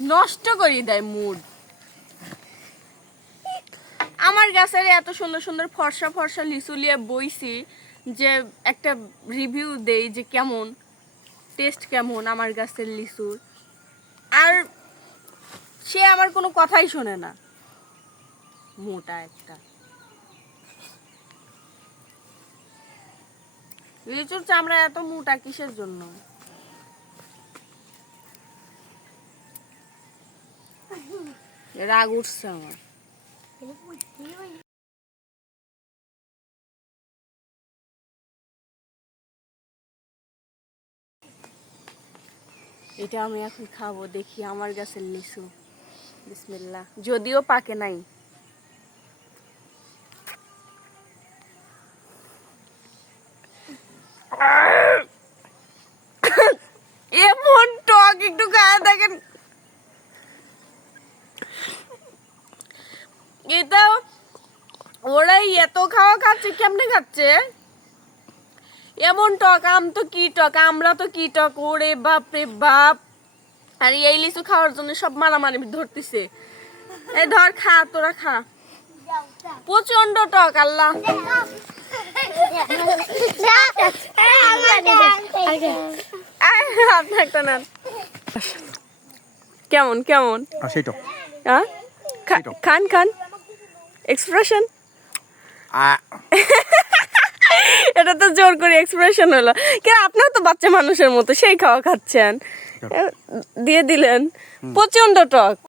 নষ্ট করে দেয় মুড। আমার গাছের এত সুন্দর সুন্দর ফর্সা ফর্সা লিচু লিয়ে বইছি যে একটা রিভিউ দেই যে কেমন টেস্ট, কেমন আমার গাছের লিচুর, আর সে আমার কোনো কথাই শোনে না। মোটা একটা লিচুর চামড়া এত মোটা কিসের জন্য? রাগ উঠছে আমার। এটা আমি এখন খাবো, দেখি আমার গাছের লিচু। বিসমিল্লাহ, যদিও পাকে নাই। এমন টক, একটু খায় দেখেন। এটা ওরাই এত খাওয়া খাচ্ছে, কেমনে খাচ্ছে? এমন টক, আম তো কি টক, আমরা তো কি টক, ওরে বাপ রে বাপ। আর এই লিচু খাওয়ার জন্য সব মারামারি ধরতেছে। এই ধর, খা, তোরা খা। প্রচন্ড টক, আল্লাহ। একটা নেন। কেমন কেমন? খান খান, এক্সপ্রেশন। এটা তো জোর করে এক্সপ্রেশন হলো। কেন, আপনিও তো বাচ্চা মানুষের মতো সেই খাওয়া খাচ্ছেন, দিয়ে দিলেন। প্রচন্ড টক।